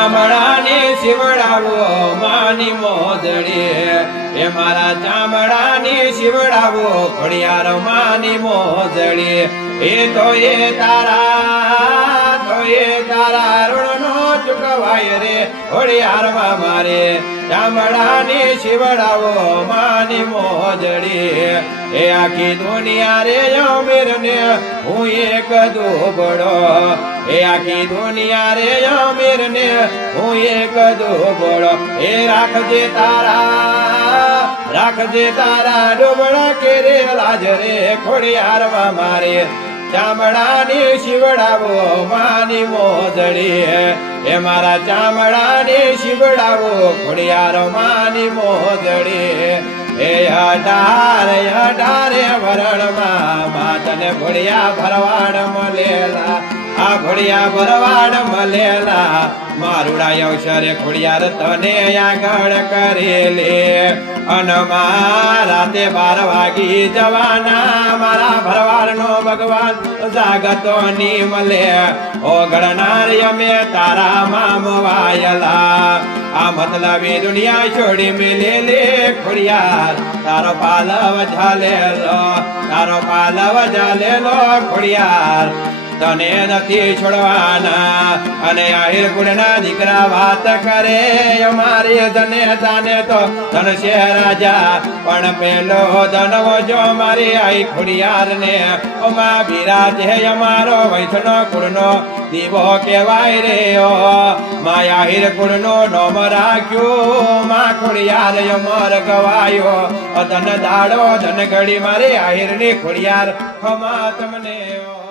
ચામડાની શિવડાવો માની મોજડી એ મારા ચામડાની શિવડાવો ખોડિયાર માની મોજડી એ તારા ઋણનો ચૂકવાય રે ખોડિયારમાં મારે ચામડાની શિવડાવો માની મોજડી એ આખી દુનિયા રે અમીરને હું એક દુબળો એ આખી દુનિયા રે અમીરને હું એક દુબળો એ રાખજે તારા ડુબળા કેરે લાજ રે ખોડિયારમાં મારે ચામડાની શિવડાવો માની મોજડી એ મારા ચામડાની શિવડાવો ખોડિયાર માની મોજડી એ અઢારે વરણમાં માતને ઘોડિયા ભરવાડ મળેલા આ ઘોડિયા ભરવાડ મળેલા મારુડા અવસરે ખોડિયાર તને આગળ કરેલી અને રાતે 12 વાગી જવાના મારા ભરવાડનો ભગવાન જાગતો ની મળે ઓગળનાર અમે તારા મામ વાયલા આ મતલબી દુનિયા છોડી મેલે ખોડિયાર તારો પાલવ ઝાલેલો ખોડિયાર તને નથી છોડવાના અને આહિર કુળના દીકરા વાત કરે અમારી ધને તાને તો ધન છે રાજા પણ પેલો ધનવો જો મારી આઈ ખોડિયાર ને ઓમાં બિરાજ હે અમારો વૈષ્ણવ કુળનો દીવો કહેવાય રે ઓ માયા આહિર કુળનો નોમ રાખ્યું માં ખોડિયાર અમર ગવાયો ધન દાડો ધન ઘડી મારી આહિરની ખોડિયાર ખમા તમને